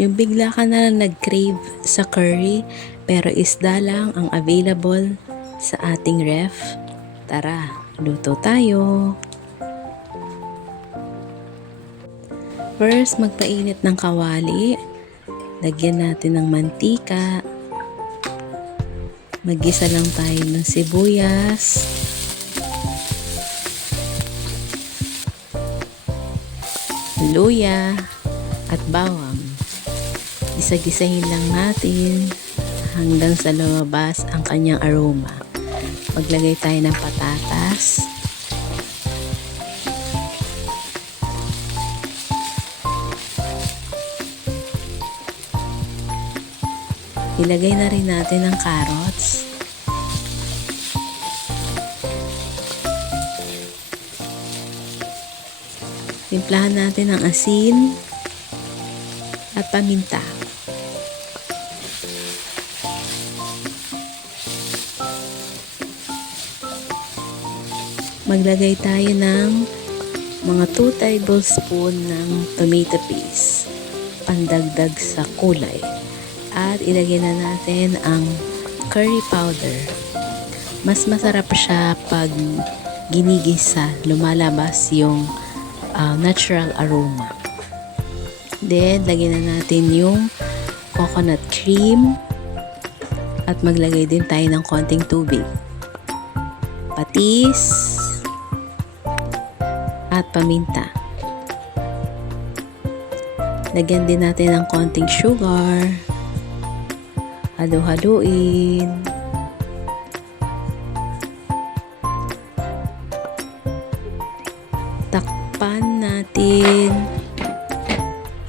Yung bigla ka na lang nag-crave sa curry pero isda lang ang available sa ating ref. Tara, luto tayo. First, magpainit ng kawali. Lagyan natin ng mantika. Maggisa lang tayo ng sibuyas. Luya at bawang. Gisa-gisahin lang natin hanggang sa lumabas ang kanyang aroma. Maglagay tayo ng patatas. Ilagay na rin natin ang carrots. Timplahan natin ng asin at paminta. Maglagay tayo ng mga 2 tablespoon ng tomato paste, pandagdag sa kulay. At ilagay na natin ang curry powder. Mas masarap siya pag ginigisa, lumalabas yung natural aroma. Then, lagyan na natin yung coconut cream at maglagay din tayo ng konting tubig. Patis at paminta. Lagyan din natin ng konting sugar. Halo-haluin. Takpan natin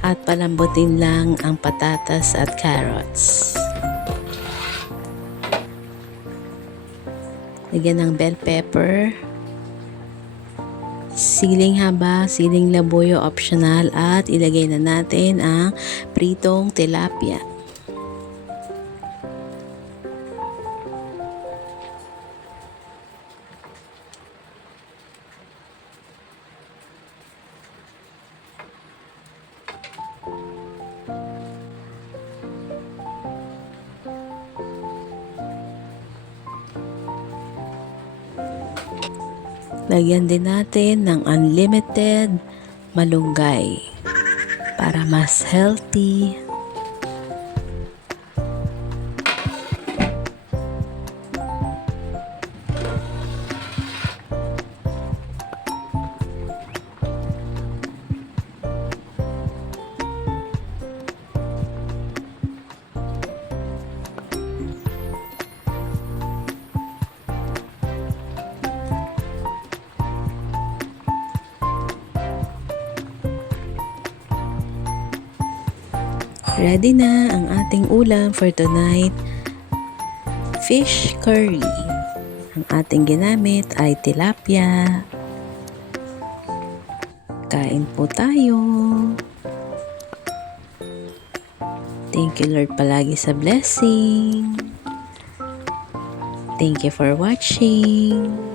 at palambutin lang ang patatas at carrots. Lagyan ng bell pepper. Siling haba, siling labuyo optional at ilagay na natin ang pritong tilapia. Lagyan din natin ng unlimited malunggay para mas healthy. Ready na ang ating ulam for tonight, fish curry. Ang ating ginamit ay tilapia. Kain po tayo. Thank you Lord palagi sa blessing. Thank you for watching.